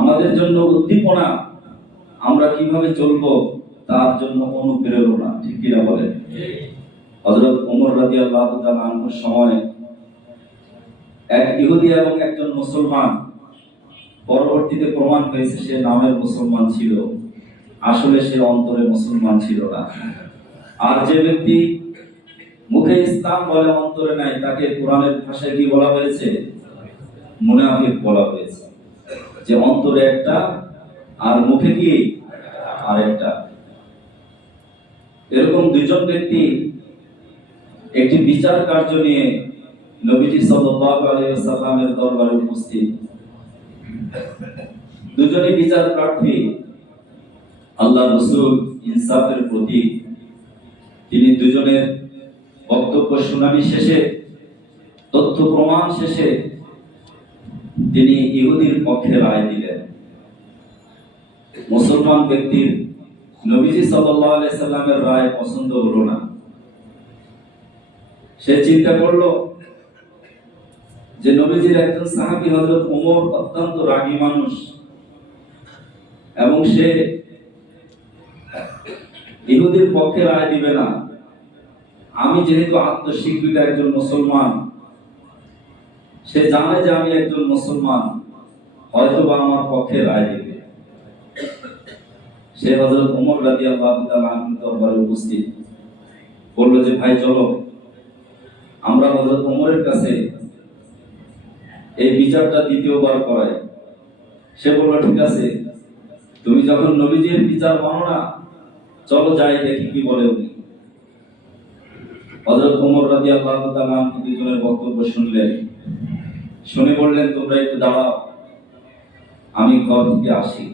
আমাদের জন্য উদ্দীপনা, আমরা কিভাবে চলবো তার জন্য অনুপ্রেরণা। ঠিক কিনা বলেন? হযরত ওমর রাদিয়াল্লাহু তাআলা আনহুর সময় এক ইহুদি এবং একজন মুসলমান, পরবর্তীতে প্রমাণ হয়েছে সে নামের মুসলমান ছিল, আসলে সে অন্তরে মুসলমান ছিল না। আর যে ব্যক্তি মুখে ইসলাম বলে অন্তরে নাই, তাকে কোরআনের ভাষায় কি বলা হয়েছে? মুনাফিক বলা হয়েছে। যে অন্তরে একটা আর মুখে কি আরেকটা। এরকম দুইজন ব্যক্তি একটি বিচার কার্য নিয়ে নবীজি সাল্লাল্লাহু আলাইহি ওয়াসাল্লামের দরবারে উপস্থিত। দুজনই বিচার প্রার্থী। আল্লাহ রাসূল ইনসাফের প্রতীক। তিনি দুজনের বক্তব্য শুনানি শেষে, তথ্য প্রমাণ শেষে তিনি ইহুদির পক্ষে রায় দিলেন। মুসলমান ব্যক্তির নবীজি সাল্লাল্লাহু আলাইহি সাল্লামের রায় পছন্দ হলো না। সে চিন্তা করলো যে নবীজির একজন সাহাবী হযরত ওমর অত্যন্ত রাগী মানুষ, এবং সে ইহুদির পক্ষে রায় দিবে না। আমি যেহেতু আত্মস্বীকৃত একজন মুসলমান, সে জানে যে আমি একজন মুসলমান, হয়তো বা আমার পক্ষে রায় দিবে। সে হযরত ওমর রাদিয়াল্লাহু তাআলা আনহুর দরবারে উপস্থিত, বলল যে ভাই চলো আমরা হযরত ওমরের কাছে এই বিচারটা দ্বিতীয়বার করাই। সে বলল ঠিক আছে, তুমি যখন নবীজির বিচার মানো না, চলো যাই দেখি কি বলে উনি। হযরত ওমর রাদিয়াল্লাহু তাআলা আনহু দুজনের বক্তব্য শুনলেন, শুনে বললেন তোমরা একটু দাঁড়াও, আমি ঘর থেকে আসি।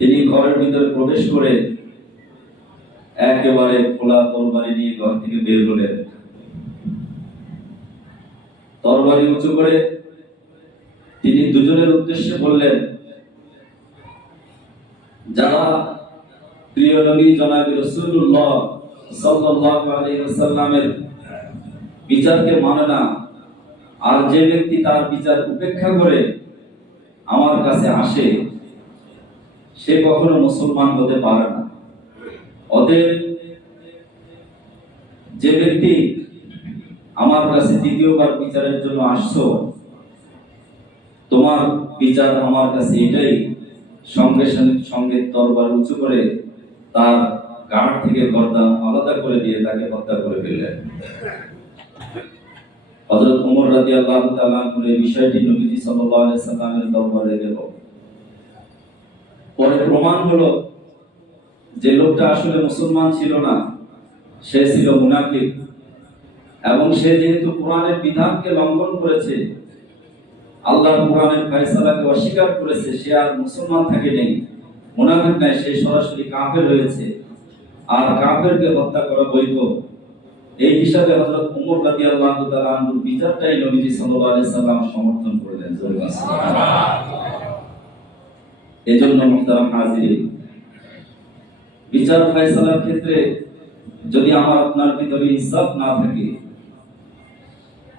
তিনি ঘরের ভিতরে প্রবেশ করে একেবারে খোলা তরবারি নিয়ে ঘর থেকে বের হলেন। তরবারি উঁচু করে তিনি দুজনের উদ্দেশ্যে বললেন, যারা প্রিয় নবী জনাবে রাসূলুল্লাহ সাল্লাল্লাহু আলাইহি ওয়াসাল্লামের বিচারকে মানে না, আর যে ব্যক্তি তার বিচার উপেক্ষা করে আমার কাছে আসে, সে কখনো মুসলমান হতে পারে না। অতএব যে ব্যক্তি আমার কাছে দ্বিতীয়বার বিচারের জন্য আসছো, তোমার বিচার আমার কাছে এটাই। সঙ্গে সঙ্গে তরবার উঁচু করে তার গাড় থেকে গর্দান আলাদা করে দিয়ে তাকে হত্যা করে ফেললেন। হযরত ওমর রাদিয়াল্লাহু তাআলা আনহু এই বিষয়টি নবীজি সাল্লাল্লাহু আলাইহি সাল্লামের দরবারে গেল। পরে প্রমাণ হলো যে লোকটা আসলে মুসলমান ছিল না, সে ছিল মুনাফিক, এবং সে যেহেতু কোরআনের বিধানকে লঙ্ঘন করেছে, আল্লাহর কোরআনের ফয়সালাকে অস্বীকার করেছে, সে আর মুসলমান থাকে নেই, মুনাফিক নাই, সে সরাসরি কাফের হয়েছে। আর কাফেরকে হত্যা করা বৈধ। এই হিসাবে হযরত ওমর রাদিয়াল্লাহু তাআলা আনহুর বিচারটাই নবীজি সাল্লাল্লাহু আলাইহি সাল্লাম সমর্থন করলেন। এজন্য মুহতারাম হাজিরিন, বিচার ফয়সালার ক্ষেত্রে যদি আমার আপনার ভিতরে ইনসাফ না থাকে,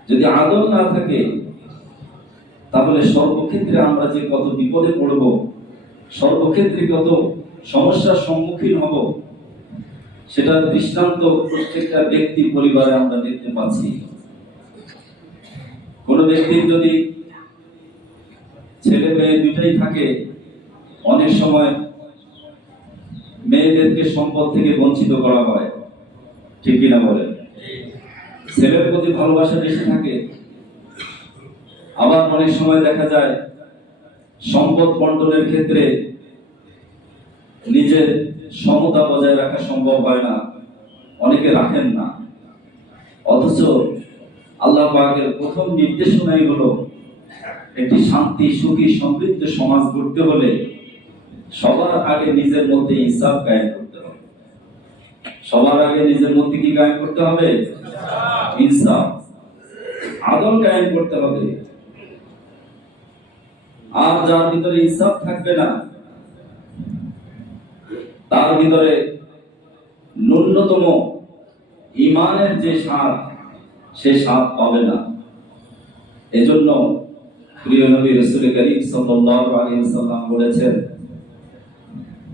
যদি আদল না থাকে, তাহলে সর্বক্ষেত্রে আমরা যে কত বিপদে পড়ব, সর্বক্ষেত্রে কত সমস্যার সম্মুখীন হব, সেটা দৃষ্টান্ত প্রত্যেকটা ব্যক্তি পরিবারে আমরা দেখতে পাচ্ছি। কোন ব্যক্তির যদি ছেলে মেয়ে দুইটাই থাকে, অনেক সময় মেয়েদেরকে সম্পদ থেকে বঞ্চিত করা হয়। ঠিক কিনা বলেন? ছেলের প্রতি ভালোবাসা বেশি থাকে, আবার অনেক সময় দেখা যায় সম্পদ বন্টনের ক্ষেত্রে নিজের সমতা বজায় রাখা সম্ভব হয় না, অনেকে রাখেন না। অথচ আল্লাহ পাকের প্রথম নির্দেশনাই হলো একটি শান্তি, সুখী, সমৃদ্ধ সমাজ গড়তে হলে সবার আগে নিজের মধ্যে ইনসাফ কায়েম করতে হবে। সবার আগে নিজের মধ্যে কি কায়েম করতে হবে? ইনসাফ, আদল কায়েম করতে হবে। আর যার ভিতরে ইনসাফ থাকবে না, তার ভিতরে ন্যূনতম ঈমানের যে স্বাদ, সে স্বাদ পাবে না। এজন্য প্রিয় নবী রাসূল করিম সাল্লাল্লাহু আলাইহি ওয়াসাল্লাম বলেছেন,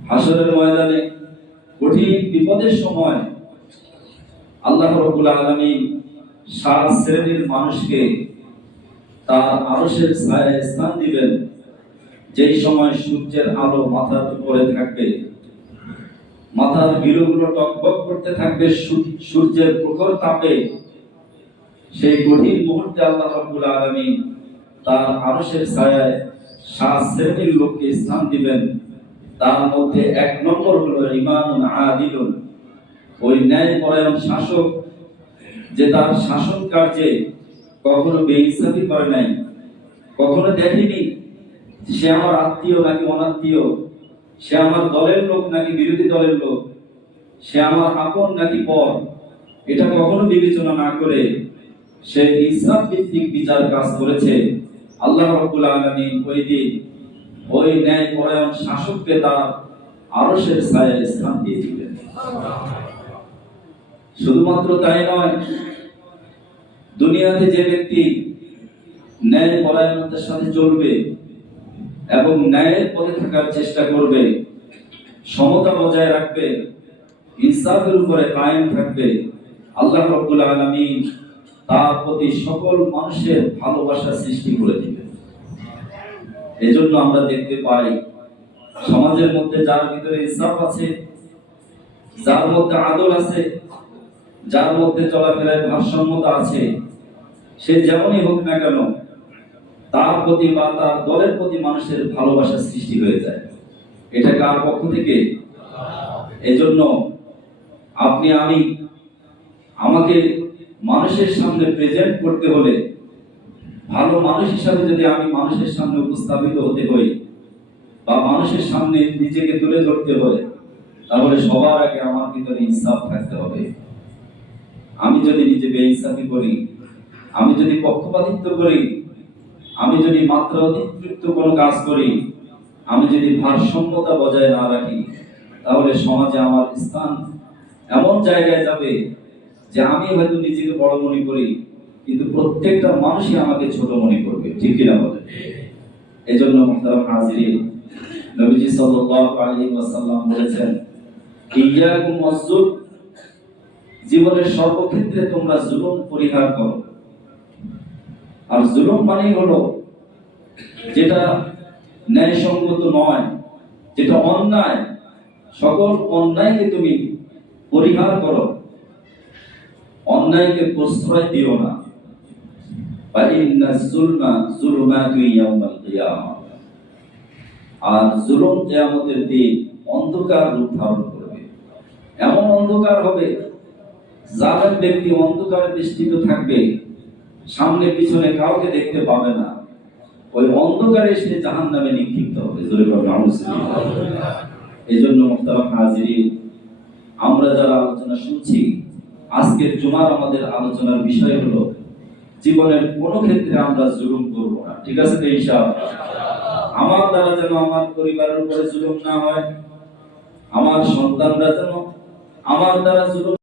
হাসরের ময়দানে কঠিন বিপদের সময় আল্লাহ রাব্বুল আলামিন 7 শ্রেণীর মানুষকে তার আরশের ছায়ায় স্থান দিবেন। যেই সময় সূর্যের আলো মাথার উপরে থাকবে, মাথার গিরুগুলো টকবক করতে থাকবে সূর্যের প্রখর তাপে, সেই কঠিন মুহূর্তে আল্লাহ রাব্বুল আলামিন তার আরশের ছায়ায় 7 শ্রেণীর লোককে স্থান দিবেন। তার মধ্যে 1 নম্বর হলো ইমামুন আদিলুন, ওই ন্যায়পরায়ণ শাসক, যে তার শাসন কার্যে কখনো বেইনসাফি করে নাই, কখনো দেখেনি সে আমার আত্মীয় নাকি অনাত্মীয়, সে আমার দলের লোক নাকি বিরোধী দলের লোক, সে আমার আপন নাকি পর, এটা কখনো বিবেচনা না করে সে ইনসাফ ভিত্তিক বিচার কাজ করেছে। আল্লাহ রাব্বুল আলামিন ওই দিন ওই ন্যায়পরায়ণ শাসককে তার আরশের ছায়ায় স্থান দিয়ে দিবেন। শুধুমাত্র তাই নয়, দুনিয়াতে যে ব্যক্তি ন্যায়পরায়ণতার সাথে চলবে এবং ন্যায়ের পথে থাকার চেষ্টা করবে, সমতা বজায় রাখবে, ইনসাফের উপরে কায়েম থাকবে, আল্লাহ রাব্বুল আলামিন তার প্রতি সকল মানুষের ভালোবাসা সৃষ্টি করে দিবেন। এজন্য আমরা দেখতে পাই সমাজের মধ্যে যার ভিতরে ইনসাফ আছে, যার মধ্যে আদল আছে, যার মধ্যে চলাফেরায় ভারসাম্যতা আছে, সে যেমনই হোক না কেন তার প্রতি বা তার দলের প্রতি মানুষের ভালোবাসা সৃষ্টি হয়ে যায়। এটা কার পক্ষ থেকে? এজন্য আপনি আমি আমাকে মানুষের সামনে প্রেজেন্ট করতে হলে, ভালো মানুষ হিসাবে যদি আমি মানুষের সামনে উপস্থাপিত হতে হই বা মানুষের সামনে নিজেকে তুলে ধরতে হয়, তাহলে সবার আগে আমার ভিতরে ইনসাফ থাকতে হবে। আমি যদি নিজে বেইনসাফি করি, আমি যদি পক্ষপাতিত্ব করি, আমি যদি মাত্রা অতিরিক্ত কোনো কাজ করি, আমি যদি ভারসাম্যতা বজায় না রাখি, তাহলে সমাজে আমার স্থান এমন জায়গায় যাবে যে আমি হয়তো নিজেকে বড় মনে করি, কিন্তু প্রত্যেকটা মানুষই আমাকে ছোট মনে করবে। ঠিক কিনা বলেন? এজন্য মুহতারাম হাজিরিন, নবীজি সাল্লাল্লাহু আলাইহি ওয়াসাল্লাম বলেছেন, ইয়্যাকুম ওয়াজ-জুলম, জীবনের সর্বক্ষেত্রে তোমরা জুলুম পরিহার করো। আর জুলুম মানে হলো যেটা ন্যায়সঙ্গত নয়, যেটা অন্যায়, সকল অন্যায়কে তুমি পরিহার করো, অন্যায়কে প্রশ্রয় দিও না। আর জুলুম কিয়ামতের দিন অন্ধকার রূপ ধারণ করবে। এমন অন্ধকার হবে, জালেম ব্যক্তি অন্ধকারে বেষ্টিত থাকবে, সামনে পিছনে কাউকে দেখতে পাবে না, ওই অন্ধকারে সে জাহান্নামে নিক্ষিপ্ত হবে। জোরে বলুন আল্লাহ। এজন্য মুহতারাম হাজিরিন, আমরা যারা আলোচনা শুনছি, আজকের জুমার আমাদের আলোচনার বিষয় হলো জীবনের কোন ক্ষেত্রে আমরা জুলুম করব না। ঠিক আছে তো ইনশাআল্লাহ? আমার দ্বারা যেন আমার পরিবারের উপরে জুলুম না হয়, আমার সন্তানরা যেন আমার দ্বারা জুলুম